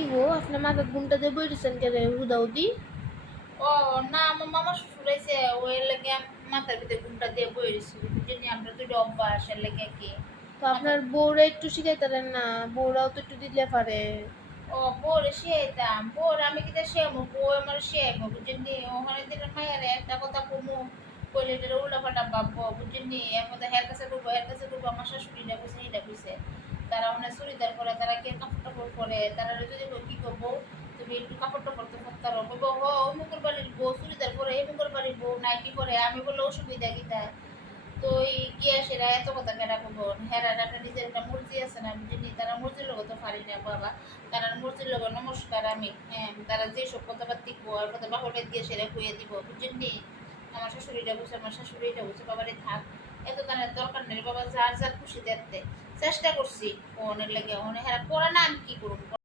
কি গো আপনার মাথার ঘুমটা দিয়ে বইরেছেন কে রে হুদাউদি? ও না, আমার মামা শ্বশুর আইছে, ওই লেগে মাথার ভিতরে ঘুমটা দিয়ে বই রয়েছি। বুঝলি আমরা দুটো অভ্যাস এর লেগে কি তো মাথা। আপনার বউরে একটু শিখাইতারেন না, বউরাও তো একটু দিলে পারে। ও বোর শিয়াইতাম, বোর আমি কিন্তু শিয়ামু, বউ আমার শিয়াইবো বুঝলি। ওখানে দিন মায়ের একটা কথা কমু কইলে এটা উল্টা পাল্টা ভাববো বুঝলি। এর মধ্যে হের কাছে করবো আমার শাশুড়িটা কইছে এইটা কইছে। তারা অনেক চুড়িদার পরে, তারা কে কাপড় টাপড় পরে, তারা যদি কি করবো তুমি একটু কাপড় টাপড় তো করতে পারো, বলবো হ অমুকের বাড়ির বউ চুড়িদার পরে, এমুকের বাড়ির বউ নাইটি পরে, আমি বললে অসুবিধা কিতা। তো এই গিয়া সেরা এত কথা কেনা করবো, হেরার একটা নিজের একটা মর্জি আছে না বুঝলি। তারা মর্জির লোক তো পারি না বাবা। তারা মর্জির লোক নমস্কার আমি, হ্যাঁ তারা যেসব কথাবার্তি আর কথা বাবার বাড়ি দিয়ে সেরা কইয়া দিব বুঝলি। আমার শাশুড়িটা বুঝছে, আমার শাশুড়িটা বুঝছে, বাবারে থাক, এত গানের দরকার নেই বাবা, যার যার খুশি দেখতে চেষ্টা করছি ফোনের লেগে, হেরা করে না, আমি কি করবো।